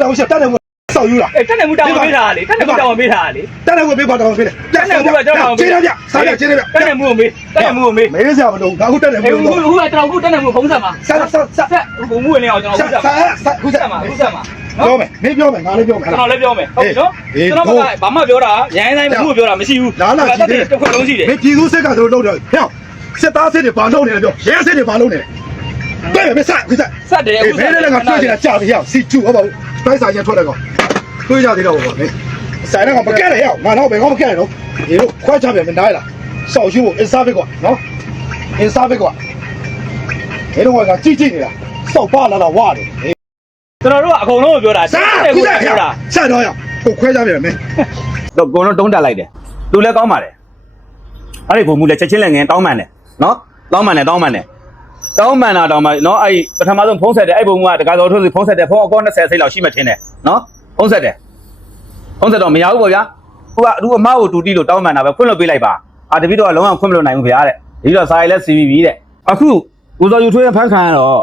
တောင်းချက်တက်တယ်ကိုစောက်ယူလာအေးတက်နေမှုတောင်းပေးတာလေတက်နေမှုတောင်းပေးတာလေတက်တယ်ကိုပေးပါတောင်းပေးတယ်တက်နေမှုကကျွန်တော်ချင်းရပြစားရချင်းရပြတက်နေမှုကိုမေးတက်နေမှုကိုမေးမေးစရာမလိုငါခုတက်တယ်အေးကိုခုခုကကျွန်တော်ခုတက်နေမှုဖုံးဆက်မှာဆက်ဆက်ဆက်ဆက်ဘုံမှုဝင်နေအောင်ကျွန်တော်ဆက်ခုဆက်ဆက်ဆက်ခုဆက်ဆက်မှာခုဆက်မှာပြောမယ်မင်းပြောမယ်ငါလည်းပြောမယ်ကျွန်တော်လည်းပြောမယ်ဟုတ်ပြီနော်အေးကျွန်တော်ကဘာမှပြောတာရိုင်းတိုင်းဘူးပြောတာမရှိဘူးလာလာကြည့်တယ်တစ်ခွက်လုံးရှိတယ်မင်းပြည်သူစစ်ကတို့လုပ်တယ်ဟဲ့စစ်သားစစ်တွေဘာလုပ်နေလဲပြောရဲစစ်တွေဘာလုပ်နေလဲ တွေ့မယ်မဆက်ခုဆက်ဆက်တယ်အေးအခုမင်းလည်းငါတွေ့ချင်တာကြာပြီဟဲ့စီကျူဟုတ်ပါဘူးတိုင်းစာရင်ထွက်တယ်ကောတွေ့ကြသေးတော့ဘောမင်းဆိုင်တော့မကဲရဟဲ့ငါတော့ဘယ်ကောမကဲရတော့ဒီလိုခွဲချပြန်မနိုင်လားစောက်ရှိဖို့အင်စားဘစ်ကွာနော်အင်စားဘစ်ကွာဒီတော့ကကြည့်ကြည့်နေတာစောက်ပါလာတော့ဝါတယ်ကျွန်တော်တို့ကအကုန်လုံးကိုပြောတာစားတယ်ခုကိုဆက်ဟဲ့ပြောတာဆက်တော့ရကိုခွဲချပြန်မင်းတော့ကိုတော့တုံးတက်လိုက်တယ်သူလည်းကောင်းပါတယ်အဲ့ဒီဘုံမူလည်းချက်ချင်းလည်းငင်တောင်းမှန်တယ်နော်တောင်းမှန်တယ်တောင်းမှန်တယ် တောင်းမှန်တာတောင်းမှန်နော်အဲ့ပထမဆုံးဖုံးဆက်တယ်အဲ့ဘုံကတကားတော်ထိုးစီဖုံးဆက်တယ်ဖုံးအကော20စိတ်လောက်ရှိမှထင်တယ်နော်ဖုံးဆက်တယ်ဖုံးဆက်တော့မရဘူးပေါ့ဗျာသူကသူအမကိုတူတီလို့တောင်းမှန်တာပဲခွင့်လွှတ်ပေးလိုက်ပါအာတပည့်တော့လုံးဝခွင့်မလွှတ်နိုင်ဘူးဗျာတဲ့ဒီတော့စာရီလည်း CVB တဲ့အခုဦးစောယူထွေးဖန်ခံရတော့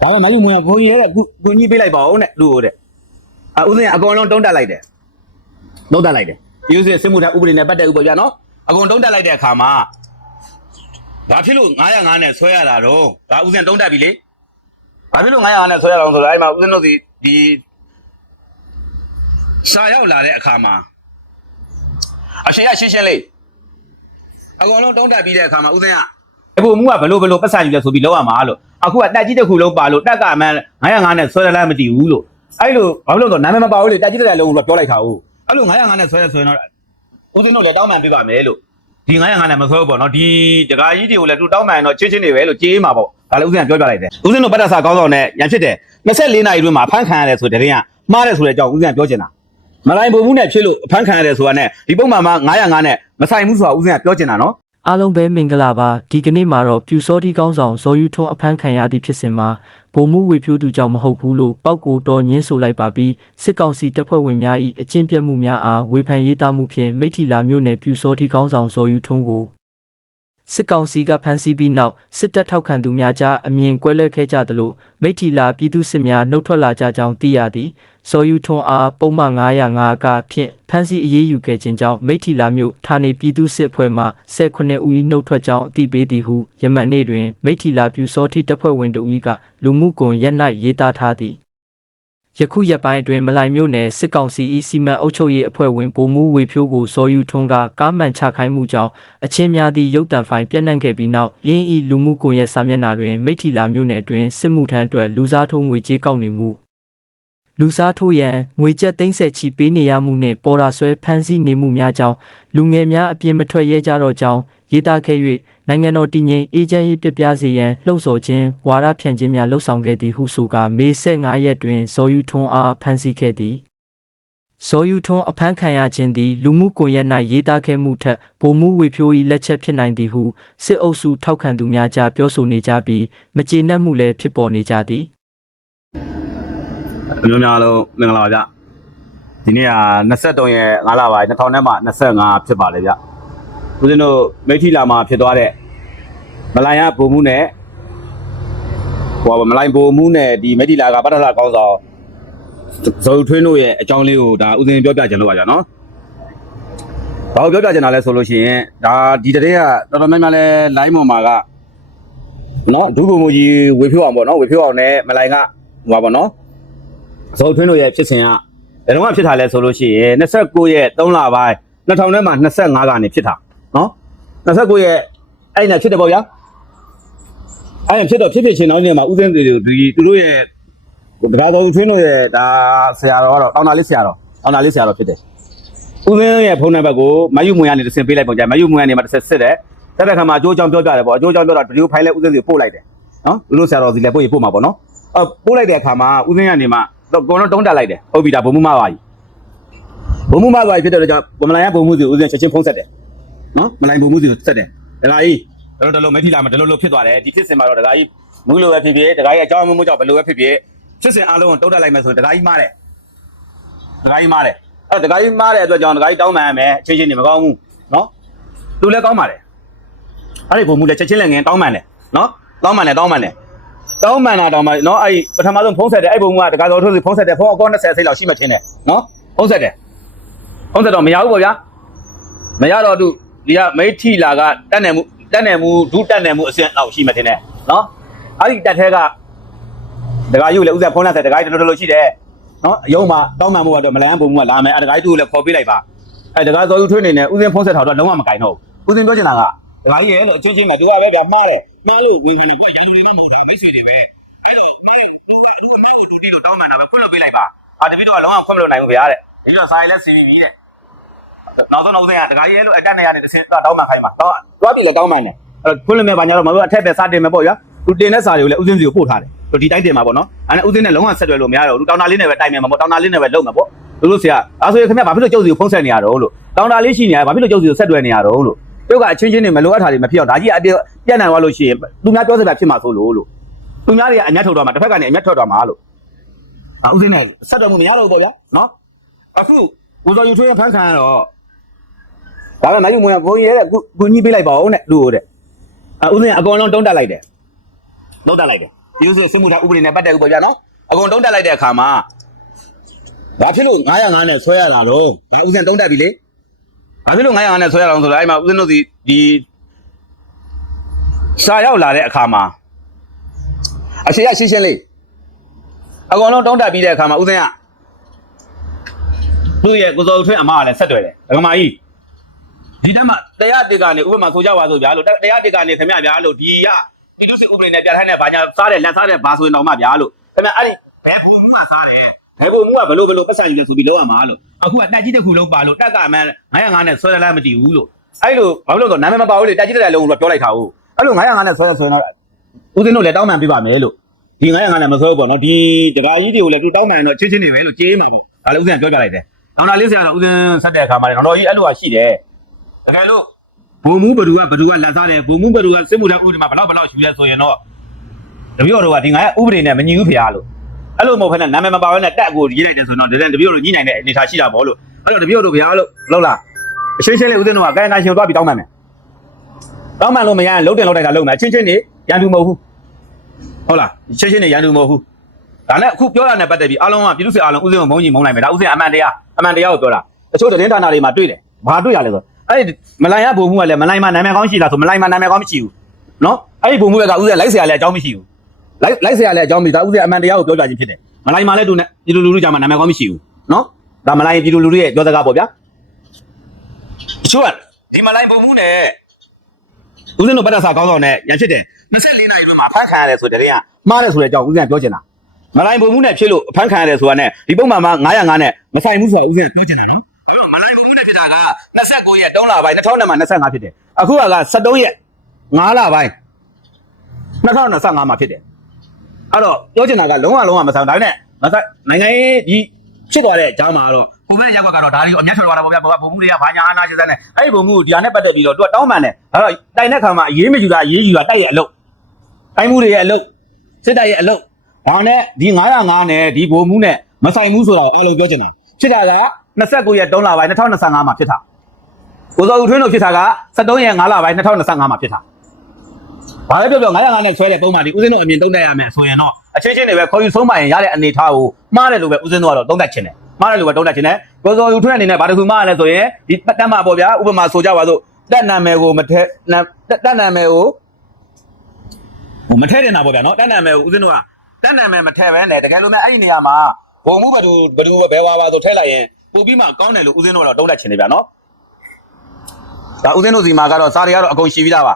ဘာမှမယူမဝင်ဘုံကြီးရဲ့အခုကိုကြီးပေးလိုက်ပါဦးနဲ့လူ့ကိုတဲ့အာဦးစင်ကအကောင်လုံးတုံးတက်လိုက်တယ်တုံးတက်လိုက်တယ်ဒီဥစ္စာစစ်မှုထမ်းဥပဒေနဲ့ပတ်သက်ဥပဒေပြနော်အကုန်တုံးတက်လိုက်တဲ့အခါမှာ ဘာဖြစ်လို့905နဲ့ဆွဲရတာတော့ဒါဥစဉ်တုံးတက်ပြီလေဘာဖြစ်လို့905နဲ့ဆွဲရအောင်ဆိုတော့အဲ့မှာဥစဉ်တို့ဒီဒီစာရောက်လာတဲ့အခါမှာအရှင်ရရှင်းရှင်းလေးအကုန်လုံးတုံးတက်ပြီးတဲ့အခါမှာဥစဉ်ကအခုမှုကဘလို့ဘလို့ပတ်စံယူလဲဆိုပြီးလောက်ရမှာလို့အခုကတက်ကြီးတစ်ခုလုံးပါလို့တက်ကမှ905နဲ့ဆွဲရလားမသိဘူးလို့အဲ့လိုဘာလို့လဲဆိုတော့နာမည်မပါဘူးလေတက်ကြီးတဲ့လုံးလို့ပြောလိုက်တာဟုတ်အဲ့လို905နဲ့ဆွဲရဆိုရင်တော့ဦးစင်းတို့လည်းတောင်းပန်ပြပါမယ်လို့ ဒီ905နဲ့မဆွဲဘူးပေါ့နော်ဒီတကာကြီးတွေကိုလည်းသူတောင်းပန်ရင်တော့ချင်းချင်းတွေပဲလို့ကြေးမှာပေါ့ဒါလည်းဦးစင်းကပြောပြလိုက်တယ်ဦးစင်းတို့ပတ်သက်စာကောင်းဆောင်နဲ့ရန်ဖြစ်တယ်24နာရီတွင်းမှာဖမ်းခံရတယ်ဆိုတဲ့တဲ့ကမှားတယ်ဆိုတဲ့အကြောင်းဦးစင်းကပြောချင်တာမလိုင်းပုံမှုနဲ့ဖြစ်လို့ဖမ်းခံရတယ်ဆိုတာနဲ့ဒီပုံမှန်မှာ905နဲ့မဆိုင်ဘူးဆိုတာဦးစင်းကပြောချင်တာနော် အားလုံးပဲမင်္ဂလာပါဒီကနေ့မှာတော့ပြူစောတိကောင်းဆောင်ဇော်ယူထွန်းအဖမ်းခံရသည့်ဖြစ်စဉ်မှာဗိုလ်မှူးဝေဖြိုးသူကြောင့်မဟုတ်ဘူးလို့ပောက်ကိုတော်ညင်းဆိုလိုက်ပါပြီးစစ်ကောင်စီတပ်ဖွဲ့ဝင်များ၏အကျင့်ပြတ်မှုများအားဝေဖန်ရေးသားမှုဖြင့်မိထီလာမြို့နယ်ပြူစောတိကောင်းဆောင်ဇော်ယူထွန်းကို စစ်ကောင်စီကဖမ်းဆီးပြီးနောက်စစ်တပ်ထောက်ခံသူများကြားအမြင်ကွဲလွဲခဲ့ကြသလိုမိထီလာပြည်သူစစ်များနှုတ်ထွက်လာကြကြောင်းသိရသည်ဇော်ယူထွန်းအားပုံမှန်905ကဖြင့်ဖမ်းဆီးအရေးယူခဲ့ခြင်းကြောင့်မိထီလာမြို့ဌာနေပြည်သူစစ်အဖွဲ့မှ18ဦး၏နှုတ်ထွက်ကြောင်းအသိပေးသည်ဟုယမန်နေ့တွင်မိထီလာပြူစောတိတပ်ဖွဲ့ဝင်တို့၏ကလူမှုကွန်ရက်၌ရေးသားထားသည် ယခုရက်ပိုင်းအတွင်းမလိုင်မြို့နယ်စစ်ကောင်စီ၏စီမံအုပ်ချုပ်ရေးအဖွဲ့ဝင်ဗိုလ်မှူးဝေဖြိုးကိုစော်ယူထွန်းကကားမှန်ချခိုင်းမှုကြောင့်အချင်းများသည့်ရုပ်တံဖိုင်ပြန့်နှံ့ခဲ့ပြီးနောက်ရင်းဤလူမှုကွန်ရက်စာမျက်နှာတွင်မိထီလာမြို့နယ်အတွင်းစစ်မှုထမ်းအတွက်လူစားထိုးငွေကြေးကောက်နေမှုလူစားထိုးရန်ငွေကျပ်သိန်းဆက်ချီပေးနေရမှုနှင့်ပေါ်ရာဆွဲဖမ်းဆီးနေမှုများကြောင့်လူငယ်များအပြင်မထွက်ရဲကြတော့ကြောင်းရေးသားခဲ့၍ နိုင်ငံတော်တည်ငြိမ်အေးချမ်းရေးပြပြစေရန်လှုံ့ဆော်ခြင်းဝါဒဖြန့်ခြင်းများလှုံ့ဆော်ခဲ့သည်ဟုဆိုကာမေ15ရက်တွင်ဇော်ယူထွန်းအားဖမ်းဆီးခဲ့သည်ဇော်ယူထွန်းအဖမ်းခံရခြင်းသည်လူမှုကွန်ရက်၌ရေးသားခဲ့မှုထက်ဗိုလ်မှူးဝေဖြိုး၏လက်ချက်ဖြစ်နိုင်သည်ဟုစစ်အုပ်စုထောက်ခံသူများကြားပြောဆိုနေကြပြီးမကျေနပ်မှုလည်းဖြစ်ပေါ်နေကြသည်အမျိုးများလုံးမင်္ဂလာပါဗျဒီနေ့က23ရက်5လပိုင်း2000နဲ့မှ25ဖြစ်ပါလေဗျ ဦးဇင်းတို့မိထီလာမှာဖြစ်သွားတဲ့မလိုင်ရဘုံမှုနဲ့ဟိုမလိုင်ဘုံမှုနဲ့ဒီမိထီလာကပတ္တလာကောင်းဆောင်ဇော်ထွင်းတို့ရဲ့အကြောင်းလေးကိုဒါဦးဇင်းပြောပြချင်လို့ပါဗျနော်ဘာလို့ပြောပြချင်တာလဲဆိုလို့ရှိရင်ဒါဒီတည်းကတော်တော်များများလဲ line ပေါ်မှာကနော်ဒုဗိုလ်မှူးကြီးဝေဖြိုးအောင်ပေါ့နော်ဝေဖြိုးအောင်နဲ့မလိုင်ကဟိုပါပေါ့နော်ဇော်ထွင်းတို့ရဲ့ဖြစ်စဉ်ကဘယ်တော့မှဖြစ်တာလဲဆိုလို့ရှိရင်29ရက်3လပိုင်း2000နဲ့မှ25ကနေဖြစ်တာ နော်29ရက်အဲ့နဲ့ဖြစ်တယ်ပေါ့ဗျာအဲ့နဲ့ဖြစ်တော့ဖြစ်ဖြစ်ချင်းတော့ဒီမှာဥစဉ်တွေဒီသူတို့ရဲ့ဒကာတော်ထွင်းတို့ရဲ့ဒါဆရာတော်ကတော့တောင်းတာလေးဆရာတော်တောင်းတာလေးဆရာတော်ဖြစ်တယ်ဥစဉ်ရဲ့ဖုန်းနံပါတ်ကိုမယူမွန်ကနေတစ်ဆင့်ပေးလိုက်ပုံကြမယူမွန်ကနေမှတစ်ဆက်စစ်တယ်တက်တဲ့ခါမှာအကျိုးအကြောင်းပြောကြတယ်ပေါ့အကျိုးအကြောင်းပြောတာဗီဒီယိုဖိုင်လဲဥစဉ်စီပို့လိုက်တယ်နော်သူတို့ဆရာတော်စီလဲပို့ရပို့မှာပေါ့နော်အပို့လိုက်တဲ့အခါမှာဥစဉ်ကနေမှတော့ကိုတော့တုံးတက်လိုက်တယ်ဟုတ်ပြီဒါဘုံမှုမပါကြီးဘုံမှုမပါကြီးဖြစ်တဲ့အတွက်ကြောင့်မလိုင်ရဘုံမှုစီဥစဉ်ချက်ချင်းဖုံးဆက်တယ် နော်မလိုင်ဘုံမှုစီကိုဆက်တယ်ဒကာကြီးတို့တို့လို့မဲထီလာမှာတို့လို့ဖြစ်သွားတယ်ဒီဖြစ်စဉ်မှာတော့ဒကာကြီးမူးလို့ပဲဖြစ်ဖြစ်ဒကာကြီးအကြောင်းမမှုကြောင့်ဘယ်လိုပဲဖြစ်ဖြစ်ဖြစ်စဉ်အလုံးကိုတုံးတက်လိုက်မယ်ဆိုရင်ဒကာကြီးမားတယ်ဒကာကြီးမားတယ်အဲ့ဒကာကြီးမားတဲ့အတွက်ကြောင့်ဒကာကြီးတောင်းပန်ရမယ်ချင်းချင်းနေမကောင်းဘူးနော်သူလည်းကောင်းပါတယ်အဲ့ဒီဘုံမှုလည်းချက်ချင်းလည်းငင်တောင်းပန်တယ်နော်တောင်းပန်တယ်တောင်းပန်တယ်တောင်းမှန်တာတောင်းမှနော်အဲ့ပထမဆုံးဖုံးဆက်တယ်အဲ့ဘုံကတကားတော်ထိုးစီဖုံးဆက်တယ်ဖုံးအကော20စိတ်လောက်ရှိမှထင်တယ်နော်ဖုံးဆက်တယ်ဖုံးဆက်တော့မရဘူးပေါ့ဗျာမရတော့သူ ဒီကမိထီလာကတက်နယ်မှုတက်နယ်မှုဒုတက်နယ်မှုအဆင့်လောက်ရှိမှထင်တယ်နော်အဲ့ဒီတက်ထဲကတကားယူလေဥစ္စာဖုံးလက်ဆက်တကားတော်တော်လို့ရှိတယ်နော်အယုံမှာတောင်းမှန်မှုကတော့မလန်းဘုံကလာမယ်အဲ့တကားသူ့ကိုလည်းခေါ်ပေးလိုက်ပါအဲ့တကားဇော်ယူထွေးနေနဲ့ဥစဉ်ဖုံးဆက်ထားတော့လုံးဝမကင်တော့ဘူးဥစဉ်ပြောချင်တာကတကားကြီးရဲ့လို့အချင်းချင်းမှာသူကပဲဗျာမှားတယ်မှားလို့ဝင်ခံနေကွာရန်လူတွေမှမဟုတ်တာမိတ်ဆွေတွေပဲအဲ့တော့မင်းလူကလူကမင်းကိုလူတီလို့တောင်းမှန်တာပဲခွင့်လွှတ်ပေးလိုက်ပါ။ဟာတပည့်တော်ကလုံးဝခွင့်မလွှတ်နိုင်ဘူးဗျာတဲ့။ဒီတော့စာရည်လက်စီပြီးတဲ့။ နောက်ဆုံးနောက်ဆုံးရတခါကြီးရဲ့လို့အတက်နေရတဲ့တစ်စင်းတောင်းမှန်ခိုင်းပါ။တော့တွားပြီလို့တောင်းမှန်တယ်။အဲ့တော့ခွင့်လွှတ်မဲ့ဘာညာတော့မတို့အထက်ပဲစတင်မယ်ပေါ့ဗျာ။လူတင်တဲ့စာတွေကိုလည်းဥစဉ်စီကိုပို့ထားတယ်။တို့ဒီတိုင်းတင်မှာပေါ့နော်။အဲ့ဒါဥစဉ်နဲ့လုံးဝဆက်တွယ်လို့မရတော့ဘူး။တောင်းတာလေးနဲ့ပဲတိုင်မယ်မှာပေါ့။တောင်းတာလေးနဲ့ပဲလုပ်မှာပေါ့။တို့လို့ဆရာအားဆိုရင်ခင်ဗျာဘာဖြစ်လို့ကျုပ်စီကိုဖုံးဆက်နေရတော့လို့။တောင်းတာလေးရှိနေရဘာဖြစ်လို့ကျုပ်စီကိုဆက်တွယ်နေရတော့လို့။ကျုပ်ကအချင်းချင်းတွေမလိုအပ်တာတွေမဖြစ်အောင်ဒါကြီးအပြည့်ပြတ်နိုင်သွားလို့ရှိရင်သူများပြောစရာဖြစ်မှာဆိုလို့လို့။သူများတွေကအမျက်ထုတ်တော့မှာတစ်ဖက်ကနေအမျက်ထွက်တော့မှာလို့အဥစဉ်နဲ့ဆက်တော်မှုမရတော့ဘူးပေါ့ဗျာနော်အခုဦးစောယူထွေးဖန်ခံရတော့ ဒါတော့နိုင်ယူမွေးကကိုကြီးရဲ့ကုကုကြီးပေးလိုက်ပါဦးနဲ့လူ့ကိုတဲ့အဥစဉ်အကုန်လုံးတုံးတက်လိုက်တယ်တုံးတက်လိုက်တယ်ဒီဥစဉ်စစ်မှုထမ်းဥပဒေနဲ့ပတ်သက်ဥပေါ့ဗျာနော်အကုန်တုံးတက်လိုက်တဲ့အခါမှာဘာဖြစ်လို့905နဲ့ဆွဲရတာတော့ဥစဉ်တုံးတက်ပြီလေဘာဖြစ်လို့905နဲ့ဆွဲရအောင်ဆိုတော့အဲ့မှာဥစဉ်တို့ဒီဒီစာရောက်လာတဲ့အခါမှာအရှိရရှင်းရှင်းလေးအကောင်လုံးတောင်းတက်ပြီးတဲ့အခါမှာဦးစင်းကသူ့ရဲ့ကိုစောထွေးအမကလည်းဆက်တွေ့တယ်ဒကမာကြီး ဒီတက်မှာတရားတစ်ကနေဥပမာဆိုကြပါစို့ဗျာလို့တရားတစ်ကနေခင်ဗျဗျာလို့ဒီကဒီလိုစစ်ဥပဒေနဲ့ပြဋ္ဌာန်းတဲ့ဘာညာစားတယ်လက်စားတယ်ဘာဆိုရင်တော့မှဗျာလို့ခင်ဗျအဲ့ဒီဘယ်ကူမှုကစားတယ်ဘယ်ကူမှုကဘလို့ဘလို့ပတ်စံယူလဲဆိုပြီးလောက်ရမှာလို့အခုကတက်ကြီးတစ်ခုလုံးပါလို့တက်ကမှန်905နဲ့ဆွဲရလားမတည်ဘူးလို့အဲ့လိုဘာလို့လဲဆိုတော့နာမည်မပါဘူးလေတက်ကြီးတဲ့လုံးလို့ပြောလိုက်တာဟုတ်အဲ့လို905နဲ့ဆွဲရဆွဲတော့ဦးစင်းတို့လည်းတောင်းပန်ပြပါမယ်လို့ဒီ905နဲ့မဆွဲဘူးပေါ့နော်ဒီတကာကြီးတွေကိုလည်းသူတောင်းမှန်တော့ချင်းချင်းနေပဲလို့ကြေးမှာပေါ့ဒါလည်းဥစဉ်ပြောပြလိုက်တယ်တောင်းတာလေးဆရာတော့ဥစဉ်ဆက်တဲ့အခါမှာလည်းတော်တော်ကြီးအဲ့လိုဟာရှိတယ် တကယ်လို့ဘုံမှုဘဒူကဘဒူကလက်စားတယ်ဘုံမှုဘဒူကစစ်မှုထမ်းဥပဒေမှာဘလောက်ဘလောက်ရှိလဲဆိုရင်တော့တပည့်တော်ကဒီ9ဥပဒေနဲ့မညီဘူးဖေအားလို့အဲ့လိုမဟုတ်ဘဲနဲ့နာမည်မပါဘဲနဲ့တက်ကိုရေးလိုက်တယ်ဆိုတော့ဒီတပည့်တော်ညှိနိုင်တဲ့အနေထားရှိတာပေါ့လို့အဲ့တော့တပည့်တော်ဖေအားလို့လောက်လားအရှင်းရှင်းလေးဥစဉ်တော့ကဲနာရှင်သွားပြီးတောင်းမှန်မယ်တောင်းမှန်လို့မရရင်လုံးတင်လုံးတိုက်တာလုံးမယ်ချင်းချင်းနေရန်သူမဟုတ်ဘူးဟုတ်လားချက်ချင်းနေရန်သူမဟုတ်ဘူးဒါနဲ့အခုပြောတာနဲ့ပတ်သက်ပြီးအားလုံးကပြည်သူစစ်အားလုံးဥစဉ်ကိုမုန်းကြီးမုန်းနိုင်မယ်ဒါဥစဉ်အမှန်တရားအမှန်တရားကိုပြောတာတချို့သတင်းဌာနတွေမှာတွေ့တယ်ဘာတွေ့ရလဲဆို အဲ့မလိုင်ရဘုံမှုကလည်းမလိုင်မှာနာမည်ကောင်းရှိလားဆိုမလိုင်မှာနာမည်ကောင်းမရှိဘူးနော်အဲ့ဒီဘုံမှုကဥစ္စာလိုက်ဆရာလည်းအကြောင်းမရှိဘူးလိုက်လိုက်ဆရာလည်းအကြောင်းမရှိဒါဥစ္စာအမှန်တရားကိုပြောကြခြင်းဖြစ်တယ်မလိုင်မှာလည်းသူနဲ့ပြည်သူလူထုကြားမှာနာမည်ကောင်းမရှိဘူးနော်ဒါမလိုင်ပြည်သူလူထုရဲ့ပြောစကားပေါ့ဗျာတချို့ကဒီမလိုင်ဘုံမှုနဲ့ဦးဇင်းတို့ဗဒ္ဒစာကောင်းဆောင်နဲ့ရဖြစ်တယ်24နာရီမှာဖန်ခံရတယ်ဆိုတဲ့တည်းကမှားတယ်ဆိုတဲ့အကြောင်းဦးဇင်းကပြောချင်တာမလိုင်ဘုံမှုနဲ့ဖြစ်လို့ဖန်ခံရတယ်ဆိုတာနဲ့ဒီပုံမှန်မှာ905နဲ့မဆိုင်ဘူးဆိုတာဦးဇင်းကပြောချင်တာနော် 29ရက်3လပိုင်း2025ဖြစ်တယ်အခုက73ရက်5လပိုင်း2025မှာဖြစ်တယ်အဲ့တော့ပြောချင်တာကလုံးဝလုံးဝမဆိုင်ဒါနဲ့မဆိုင်နိုင်ငံရေးဒီဖြစ်သွားတဲ့အကြောင်းမှာတော့ကိုမဲ့ရက်ကွက်ကတော့ဒါတွေကိုအမျက်ထွက်သွားတာပေါ့ဗျာဘုံမှုတွေကဘာညာအာနာရှင်းစမ်းနဲ့အဲ့ဒီဘုံမှုကိုဒီဟာနဲ့ပတ်သက်ပြီးတော့သူကတောင်းပန်တယ်အဲ့တော့တိုင်တဲ့ခါမှာအေးမယူတာအေးယူတာတိုက်ရဲ့အလုပ်တိုင်းမှုတွေရဲ့အလုပ်စစ်တပ်ရဲ့အလုပ်ဘာနဲ့ဒီ905နဲ့ဒီဘုံမှုနဲ့မဆိုင်ဘူးဆိုတော့အားလုံးပြောချင်တာဖြစ်တာက29ရက်3လပိုင်း2025မှာဖြစ်တာ ကိုစောဦးထွင်းတို့ဖြစ်တာက73ရက်5လပိုင်း2025မှာဖြစ်တာဘာလဲပြောပြော905နဲ့ဆွဲတဲ့ပုံမှန်ဒီဦးစင်းတို့အမြင်တုံးတက်ရမယ်ဆိုရင်တော့အချင်းချင်းတွေပဲခေါ်ယူဆုံးမရင်ရတဲ့အနေထားကိုမှားတယ်လို့ပဲဦးစင်းတို့ကတော့တုံးတက်ချင်တယ်မှားတယ်လို့ပဲတုံးတက်ချင်တယ်ကိုစောဦးထွင်းအနေနဲ့ဘာတစ်ခုမှားရလဲဆိုရင်ဒီတက်မှာပေါ့ဗျာဥပမာဆိုကြပါစို့တက်နာမည်ကိုမထက်တက်နာမည်ကိုဟိုမထည့်တင်တာပေါ့ဗျာနော်တက်နာမည်ကိုဦးစင်းတို့ကတက်နာမည်မထည့်ပဲနဲ့တကယ်လို့မဲ့အဲ့ဒီနေရာမှာဘုံမှုဘသူဘသူဘယ်ဝါပါဆိုထည့်လိုက်ရင်ပို့ပြီးမှကောင်းတယ်လို့ဦးစင်းတို့ကတော့တုံးတက်ချင်နေဗျာနော် ဒါဦးစင်းတို့စီမှာကတော့စားတွေကတော့အကုန်ရှိပြီးသားပါ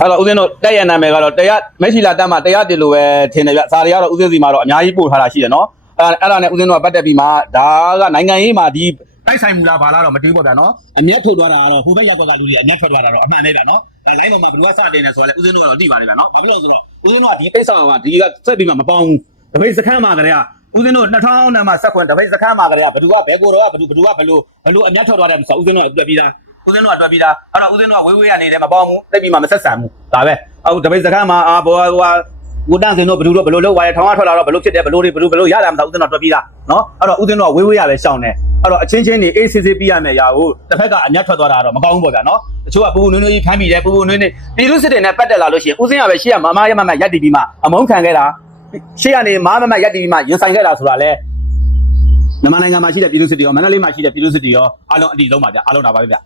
အဲ့တော့ဦးဇင်းတို့တက်ရနာမည်ကတော့တရားမက်ရှိလာတက်မှာတရားတင်လို့ပဲထင်တယ်ဗျစာတွေကတော့ဦးဇင်းစီမှာတော့အများကြီးပို့ထားတာရှိတယ်နော်အဲ့အဲ့ဒါနဲ့ဦးဇင်းတို့ကပတ်သက်ပြီးမှဒါကနိုင်ငံရေးမှာဒီတိုက်ဆိုင်မူလားဘာလားတော့မတွေးပေါ့ဗျာနော်အမျက်ထုတ်သွားတာကတော့ဟိုဘက်ရက်ကွက်ကလူတွေအမျက်ထွက်သွားတာတော့အမှန်ပဲဗျာနော်အဲလိုင်းပေါ်မှာဘယ်သူကစတင်နေဆိုတော့လေဦးဇင်းတို့ကတော့သိပါတယ်ဗျာနော်ဘာဖြစ်လို့လဲဆိုတော့ဦးဇင်းတို့ကဒီကိစ္စကဒီကစက်ပြီးမှမပေါင်းဘူးတပိတ်စခန်းမှာကလေးက ဦးဇင်းတို့2000နဲ့မှဆက်ခွန်တပိတ်စခန်းမှာကလေးကဘယ်သူကဘယ်ကိုတော့ကဘယ်သူဘယ်သူကဘယ်လိုဘယ်လိုအမျက်ထွက်သွားတယ်ဆိုတော့ဦးဇင်းတို့ကတွေ့ပြီးသားဦးစင်းတို့ကတွေ့ပြီးသားအဲ့တော့ဦးစင်းတို့ကဝေးဝေးကနေတယ်မပေါအောင်ဘူးတိတ်ပြီးမှမဆက်ဆံဘူးဒါပဲအခုတပိတ်စကားမှာအာဘောဟိုဟာကိုတန့်စင်တို့ဘယ်လိုတော့ဘယ်လိုလုပ်သွားရဲထောင်ကထွက်လာတော့ဘယ်လိုဖြစ်တယ်ဘယ်လိုတွေဘယ်လိုဘယ်လိုရတာမသိဦးစင်းတော့တွက်ပြီးသားနော်အဲ့တော့ဦးစင်းတော့ဝေးဝေးရပဲရှောင်းတယ်အဲ့တော့အချင်းချင်းနေအေးဆေးဆေးပြီးရမယ်ရာကိုတစ်ဖက်ကအညက်ထွက်သွားတာတော့မကောင်းဘူးပေါ့ဗျာနော်တချို့ကပူပူနွေးနွေးကြီးဖမ်းပြီးတယ်ပူပူနွေးနွေးပြည်သူစစ်တွေနဲ့ပတ်သက်လာလို့ရှိရင်ဦးစင်းကပဲရှေ့ကမမရမမရက်တီပြီးမှအမုန်းခံခဲ့တာ ရှေ့ကနေမမမရက်တီပြီးမှရင်ဆိုင်ခဲ့တာဆိုတာလေမြန်မာနိုင်ငံမှာရှိတဲ့ပြည်သူစစ်တွေရောမန္တလေးမှာရှိတဲ့ပြည်သူစစ်တွေရောအားလုံးအတီဆုံးပါဗျာအားလုံးဒါပါပဲဗျ